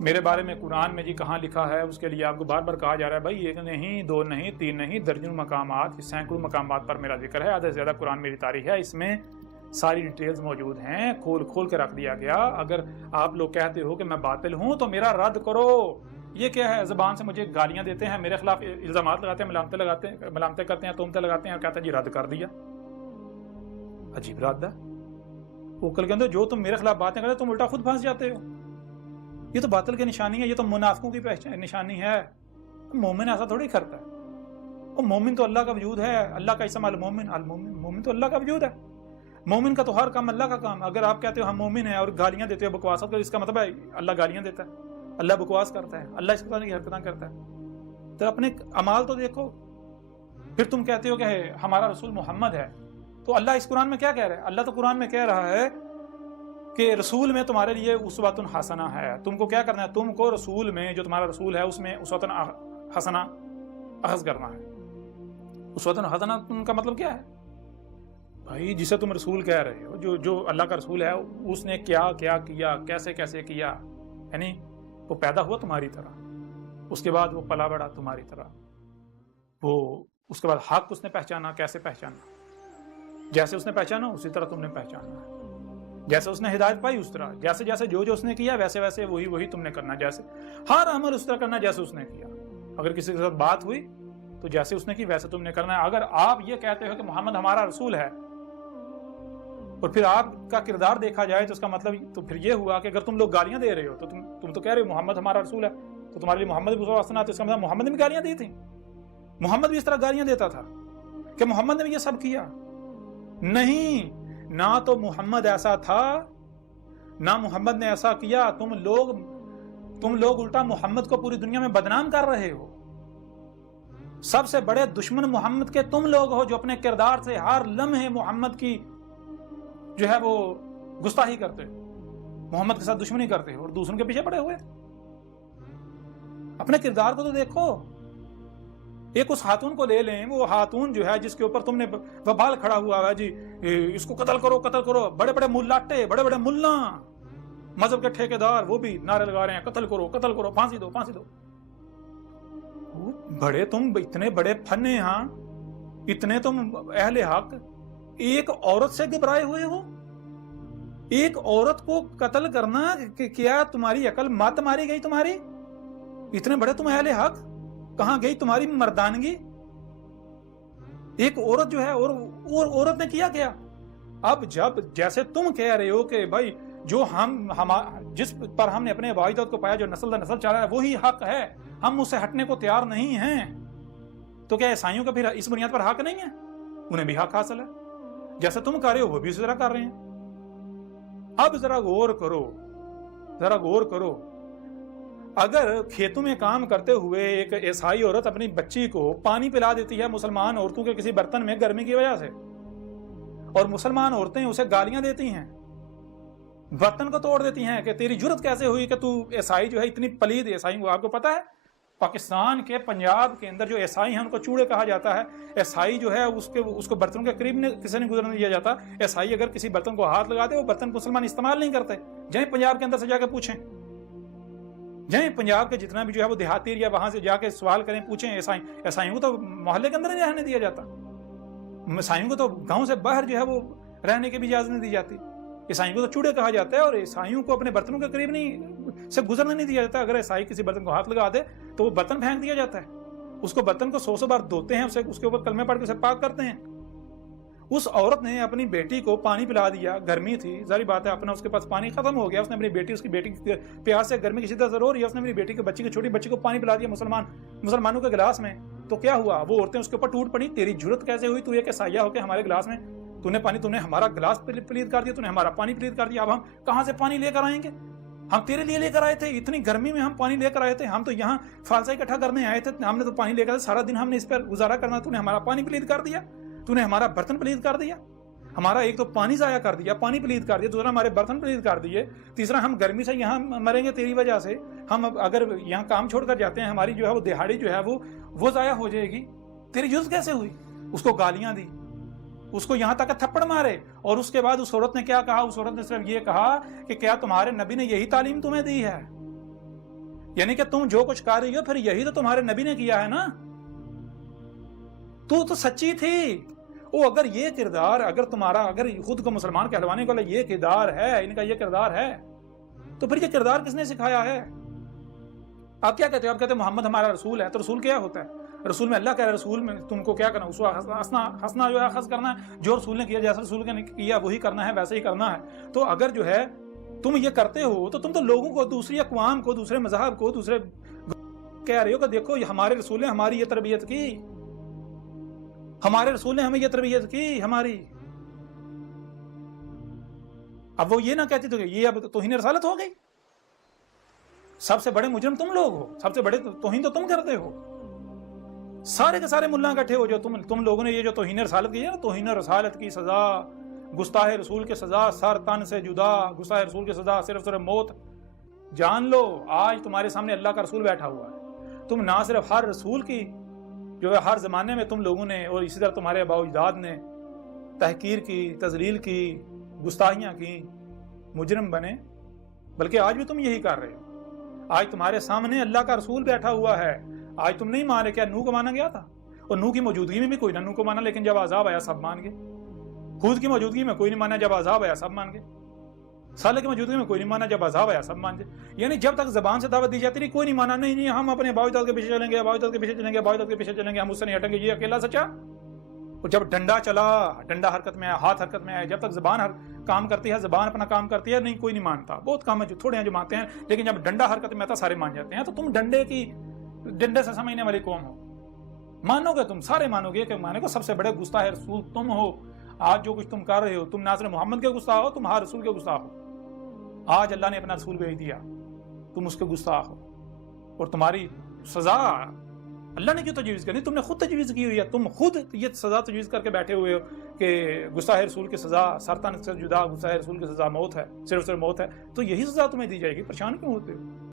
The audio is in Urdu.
میرے بارے میں قرآن میں جی کہاں لکھا ہے، اس کے لیے آپ کو بار بار کہا جا رہا ہے بھائی ایک نہیں، دو نہیں، تین نہیں، درجنوں مقامات، سینکڑوں مقامات پر میرا ذکر ہے، آدھے سے زیادہ قرآن میری تاریخ ہے، اس میں ساری ڈیٹیلز موجود ہیں، کھول کھول کے رکھ دیا گیا۔ اگر آپ لوگ کہتے ہو کہ میں باطل ہوں تو میرا رد کرو۔ یہ کیا ہے، زبان سے مجھے گالیاں دیتے ہیں، میرے خلاف الزامات لگاتے ہیں، ملامتیں کرتے ہیں، تہمتیں لگاتے ہیں، اور کہتے ہیں جی رد کر دیا۔ عجیب رد ہے۔ وہ کل کے اندر جو تم میرے خلاف باتیں کرتے تم الٹا خود پھنس جاتے ہو۔ یہ تو باطل کی نشانی ہے، یہ تو منافقوں کی نشانی ہے۔ مومن ایسا تھوڑی کرتا ہے۔ وہ مومن تو اللہ کا وجود ہے، اللہ کا اسم المومن، مومن تو اللہ کا وجود ہے۔ مومن کا تو ہر کام اللہ کا کام۔ اگر آپ کہتے ہو ہم مومن ہیں اور گالیاں دیتے ہو، بکواسات کرتے، اس کا مطلب ہے اللہ گالیاں دیتا ہے، اللہ بکواس کرتا ہے، اللہ اس طرح کی حرکتیں کرتا ہے۔ تو اپنے اعمال تو دیکھو۔ پھر تم کہتے ہو کہ ہمارا رسول محمد ہے، تو اللہ اس قرآن میں کیا کہہ رہا ہے؟ اللہ تو قرآن میں کہہ رہا ہے کہ رسول میں تمہارے لیے اسوۃ حسنہ ہے۔ تم کو کیا کرنا ہے؟ تم کو رسول میں، جو تمہارا رسول ہے، اس میں اسوۃ حسنہ اخذ کرنا ہے۔ اسوۃ حسنہ کا مطلب کیا ہے؟ بھائی جسے تم رسول کہہ رہے ہو، جو اللہ کا رسول ہے، اس نے کیا کیا کیا، کیسے کیسے کیا، یعنی وہ پیدا ہوا تمہاری طرح، اس کے بعد وہ پلا بڑا تمہاری طرح، وہ اس کے بعد حق اس نے پہچانا، کیسے پہچانا، جیسے اس نے پہچانا اسی طرح تم نے پہچانا ہے، جیسے اس نے ہدایت پائی اس طرح، جیسے جیسے جو اس نے کیا ویسے ویسے وہی تم نے کرنا، جیسے ہر عمل اس طرح کرنا جیسے اس نے کیا۔ اگر کسی کے ساتھ بات ہوئی تو جیسے اس نے کی ویسے تم نے کرنا ہے۔ اگر آپ یہ کہتے ہو کہ محمد ہمارا رسول ہے اور پھر آپ کا کردار دیکھا جائے تو اس کا مطلب تو پھر یہ ہوا کہ اگر تم لوگ گالیاں دے رہے ہو تو تم تو کہہ رہے ہو محمد ہمارا رسول ہے، تو تمہارے لیے محمد بھی حسنہ، تو اس کا مطلب محمد نے بھی گالیاں دی تھیں، محمد بھی اس طرح گالیاں دیتا تھا کہ محمد نے بھی یہ سب کیا؟ نہیں، نہ تو محمد ایسا تھا، نہ محمد نے ایسا کیا۔ تم لوگ الٹا محمد کو پوری دنیا میں بدنام کر رہے ہو۔ سب سے بڑے دشمن محمد کے تم لوگ ہو، جو اپنے کردار سے ہر لمحے محمد کی جو ہے وہ گستاخی کرتے ہو، محمد کے ساتھ دشمنی کرتے ہو اور دوسروں کے پیچھے پڑے ہوئے۔ اپنے کردار کو تو دیکھو۔ ایک اس خاتون کو لے لیں، وہ خاتون جو ہے جس کے اوپر تم نے وبال کھڑا ہوا ہے جی اس کو قتل کرو قتل کرو، بڑے بڑے ملاٹے، بڑے بڑے ملا، مذہب کے ٹھیکیدار، وہ بھی نعرے لگا رہے ہیں قتل کرو قتل کرو، پھانسی دو پھانسی دو۔ بڑے تم اتنے بڑے فنے، ہاں اتنے تم اہل حق، ایک عورت سے گھبرائے ہوئے ہو۔ ایک عورت کو قتل کرنا کیا تمہاری عقل مات ماری گئی تمہاری؟ اتنے بڑے تم اہل حق، کہاں گئی تمہاری مردانگی؟ ایک عورت جو ہے اور عورت نے کیا کیا؟ اب جب جیسے تم کہہ رہے ہو کہ بھائی جو جس پر ہم نے اپنے واحدات کو پایا، جو نسل در نسل چلا ہے وہی حق ہے، ہم اس سے ہٹنے کو تیار نہیں ہیں، تو کیا عیسائیوں کا پھر اس بنیاد پر حق نہیں ہے؟ انہیں بھی حق حاصل ہے، جیسے تم کر رہے ہو وہ بھی اسی طرح کر رہے ہیں۔ اب ذرا غور کرو، اگر کھیتوں میں کام کرتے ہوئے ایک عیسائی عورت اپنی بچی کو پانی پلا دیتی ہے مسلمان عورتوں کے کسی برتن میں گرمی کی وجہ سے، اور مسلمان عورتیں اسے گالیاں دیتی ہیں، برتن کو توڑ دیتی ہیں کہ تیری جرت کیسے ہوئی کہ تو عیسائی جو ہے اتنی پلید عیسائی کو، آپ کو پتا ہے پاکستان کے پنجاب کے اندر جو عیسائی ہیں ان کو چوڑے کہا جاتا ہے۔ عیسائی جو ہے اس کو برتن کے قریب کسی نے گزرنے دیا جاتا۔ عیسائی اگر کسی برتن کو ہاتھ لگا دے وہ برتن کو مسلمان استعمال نہیں کرتے۔ جائیں پنجاب کے اندر سے جا کے پوچھیں، جائیں پنجاب کے جتنا بھی جو ہے وہ دیہاتی ایریا وہاں سے جا کے سوال کریں، پوچھیں عیسائیوں کو تو محلے کے اندر نہیں رہنے دیا جاتا، عیسائیوں کو تو گاؤں سے باہر جو ہے وہ رہنے کی بھی اجازت نہیں دی جاتی، عیسائیوں کو تو چوڑے کہا جاتا ہے، اور عیسائیوں کو اپنے برتنوں کے قریب سے گزرنے نہیں دیا جاتا۔ اگر عیسائی کسی برتن کو ہاتھ لگا دے تو وہ برتن پھینک دیا جاتا ہے، اس کو برتن کو 100 بار دھوتے ہیں، اس کے اوپر کلمے پڑھ کے اسے پاک کرتے ہیں۔ اس عورت نے اپنی بیٹی کو پانی پلا دیا، گرمی تھی، ظاہر بات ہے اپنا اس کے پاس پانی ختم ہو گیا، اس نے اپنی بیٹی، اس کی بیٹی پیاس سے گرمی کی شدت سے رو رہی ہے، اس نے اپنی بیٹی کی چھوٹی بچی کو پانی پلا دیا مسلمانوں کے گلاس میں، تو کیا ہوا؟ وہ عورتیں اس کے اوپر ٹوٹ پڑی، تیری جرت کیسے ہوئی تو ایک عیسائیہ ہو کے ہمارے گلاس میں تو نے ہمارا گلاس پلید کر دیا، تو نے ہمارا پانی پلید کر دیا، اب ہم کہاں سے پانی لے کر آئیں گے؟ ہم تیرے لیے لے کر آئے تھے، اتنی گرمی میں ہم پانی لے کر آئے تھے، ہم تو یہاں فالسہ اکٹھا کرنے آئے تھے، ہم نے تو پانی لے کر سارا دن ہم نے اس پر گزارا کرنا، تو نے ہمارا پانی پلید کر دیا، تو نے ہمارا برتن پلید کر دیا، ہمارا ایک تو پانی ضائع کر دیا، پانی پلید کر دیا، دوسرا ہمارے برتن پلید کر دیے، تیسرا ہم گرمی سے یہاں مریں گے تیری وجہ سے، ہم اگر یہاں کام چھوڑ کر جاتے ہیں ہماری جو ہے وہ دہاڑی جو ہے وہ ضائع ہو جائے گی، تیری جرت کیسے ہوئی؟ اس کو گالیاں دی، اس کو یہاں تک تھپڑ مارے، اور اس کے بعد اس عورت نے کیا کہا؟ اس عورت نے صرف یہ کہا کہ کیا تمہارے نبی نے یہی تعلیم تمہیں دی ہے؟ یعنی کہ تم جو کچھ کر رہی ہو پھر یہی تو تمہارے نبی نے کیا ہے نا. تو سچی تھی وہ. اگر یہ کردار اگر تمہارا اگر خود کو مسلمان کہلوانے کو یہ کردار ہے, ان کا یہ کردار ہے, تو پھر یہ کردار کس نے سکھایا ہے؟ آپ کیا کہتے ہو؟ آپ کہتے ہیں محمد ہمارا رسول ہے. تو رسول کیا ہوتا ہے؟ رسول میں اللہ کہہ رہا ہے رسول میں تم کو کیا کرنا, اس کو ہنسنا جو ہے اخذ کرنا ہے, جو رسول نے کیا جیسا رسول نے کیا وہی کرنا ہے, ویسے ہی کرنا ہے. تو اگر جو ہے تم یہ کرتے ہو تو تم تو لوگوں کو, دوسری اقوام کو, دوسرے مذہب کو, دوسرے کہہ رہے ہو کہ دیکھو ہمارے رسول نے ہماری یہ تربیت کی, ہمارے رسول نے ہمیں یہ تربیت کی ہماری. اب وہ یہ نہ کہتی تو یہ اب توہین رسالت ہو گئی. سب سے بڑے مجرم تم لوگ ہو, سب سے بڑے توہین تو تم کرتے ہو. سارے کے سارے ملا اکٹھے ہو جو تم لوگوں نے یہ جو توہین رسالت کی ہے نا, توہین رسالت کی سزا, گستاخ رسول کی سزا سر تن سے جدا, گستاخ رسول کی سزا صرف موت. جان لو آج تمہارے سامنے اللہ کا رسول بیٹھا ہوا ہے. تم نہ صرف ہر رسول کی جو ہے ہر زمانے میں تم لوگوں نے اور اسی طرح تمہارے آباء و اجداد نے تحقیر کی, تذلیل کی, گستاخیاں کی, مجرم بنے, بلکہ آج بھی تم یہی کر رہے ہو. آج تمہارے سامنے اللہ کا رسول بیٹھا ہوا ہے. آج تم نہیں مان رہے. کیا نوح کو مانا گیا تھا؟ اور نوح کی موجودگی میں بھی کوئی نہ نوح کو مانا, لیکن جب عذاب آیا سب مان گئے. خود کی موجودگی میں کوئی نہیں مانا, جب عذاب آیا سب مان گئے. صالح کی موجودگی میں کوئی نہیں مانا, جب عذاب آیا سب مان گئے. یعنی جب تک زبان سے دعوت دی جاتی نہیں کوئی نہیں مانا, نہیں ہم اپنے آباء و اجداد کے پیچھے چلیں گے, آباء و اجداد کے پیچھے چلیں گے, آباء و اجداد کے پیچھے چلیں گے, ہم اس سے نہیں ہٹیں گے, یہ اکیلا سچا. اور جب ڈنڈا چلا, ڈنڈا حرکت میں آیا, ہاتھ حرکت میں آیا, جب تک زبان کام کرتی ہے, زبان اپنا کام کرتی ہے, نہیں کوئی نہیں مانتا. بہت کام ہے جو تھوڑے ہیں جو مانتے ہیں, لیکن جب ڈنڈا حرکت میں آتا سارے مان جاتے ہیں. تو تم ڈنڈے سے سمجھنے والی قوم ہو. مانو گے تم, سارے مانو گے کہ مانے کو سب سے بڑے گستاخ رسول تم ہو. آج جو کچھ تم کر رہے ہو, تم نہ صرف محمد کے گستاخ ہو, تم ہر رسول کے گستاخ ہو. آج اللہ نے اپنا رسول بھیج دیا, تم اس کے گستاخ ہو, اور تمہاری سزا اللہ نے کیوں تجویز کرنی؟ تم نے خود تجویز کی ہوئی ہے. تم خود یہ سزا تجویز کر کے بیٹھے ہوئے ہو کہ گستاخ رسول کی سزا سر تن سے جدا, گستاخ رسول کی سزا موت ہے, صرف موت ہے. تو یہی سزا تمہیں دی جائے گی, پریشان کیوں ہوتے ہو؟